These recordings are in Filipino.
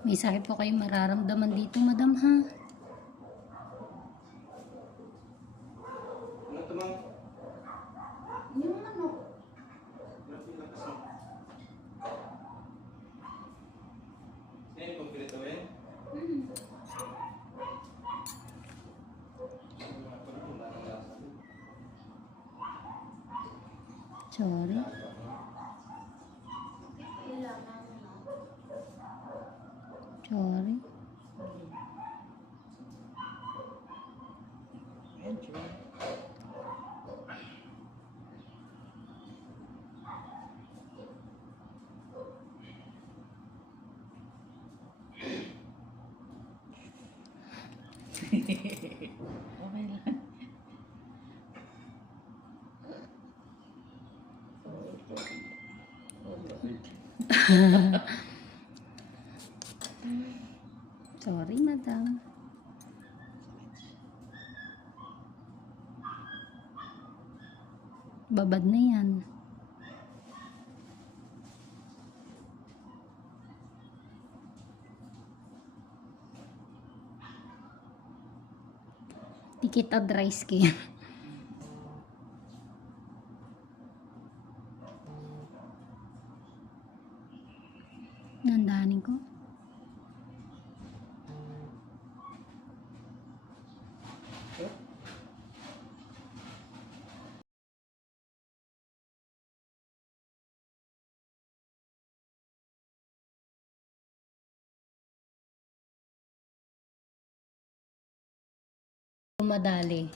May sakit po kayo mararamdaman dito, madam, ha? Ano to ma'am? Yung ano? Yan, konkreto yan. Hmm. Sorry. Sorry. Okay lang. Sorry, madam. Babad na yan. Di kita dry skin. Nandahanin ko. Madali.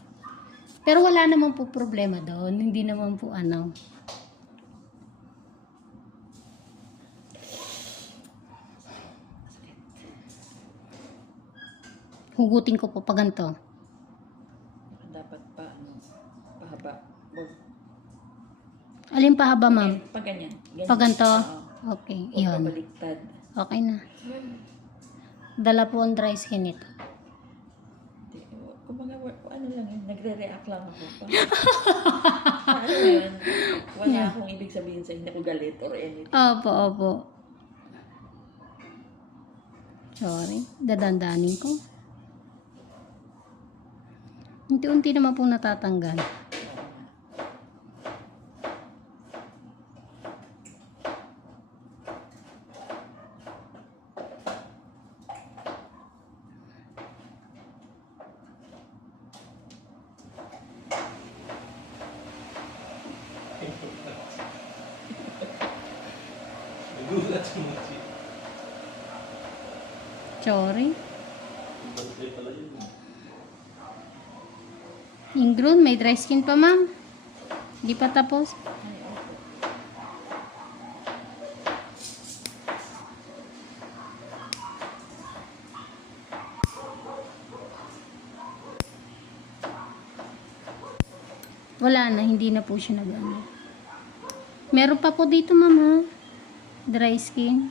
Pero wala naman po problema doon. Hindi naman po ano. Hugutin ko po pa ganito. Dapat pa, ano, pahaba. Wag, Alin pa haba, ma'am? pa ganyan. ganyan. Pa ganito? Oo. Okay, Huwag yun. pabaliktad. Okay na. Dala po ang dry skin ito. Di- Kumbaga, ano lang yun, nagre-react lang ako pa. ano yun? Wala akong ibig sabihin sa hindi ko galit or anything. Opo, opo. Sorry. Dadandanin ko. Unti-unti naman po natatanggal. Nagulat mo si. Sorry. Ingrid, may dry skin pa, ma'am. Hindi pa tapos. Wala na, hindi na po siya nag-ano. Meron pa po dito, ma'am, ha? Dry skin.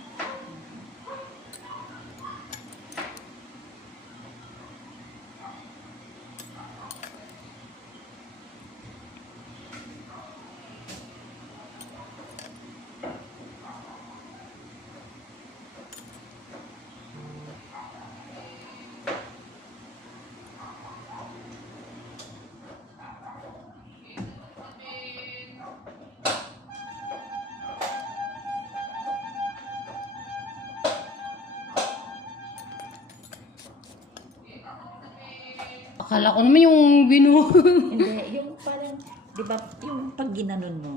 Akala ko naman yung binu... Hindi, yung parang, di ba, yung pag ginanon mo,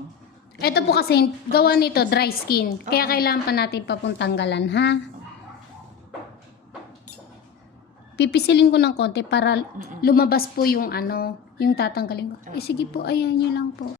Ito po kasi, gawa nito, dry skin. Kaya kailangan pa natin papuntang galan, ha? Pipisilin ko ng konti para lumabas po yung ano, yung tatanggalin ko. Eh sige po, ayan nyo lang po.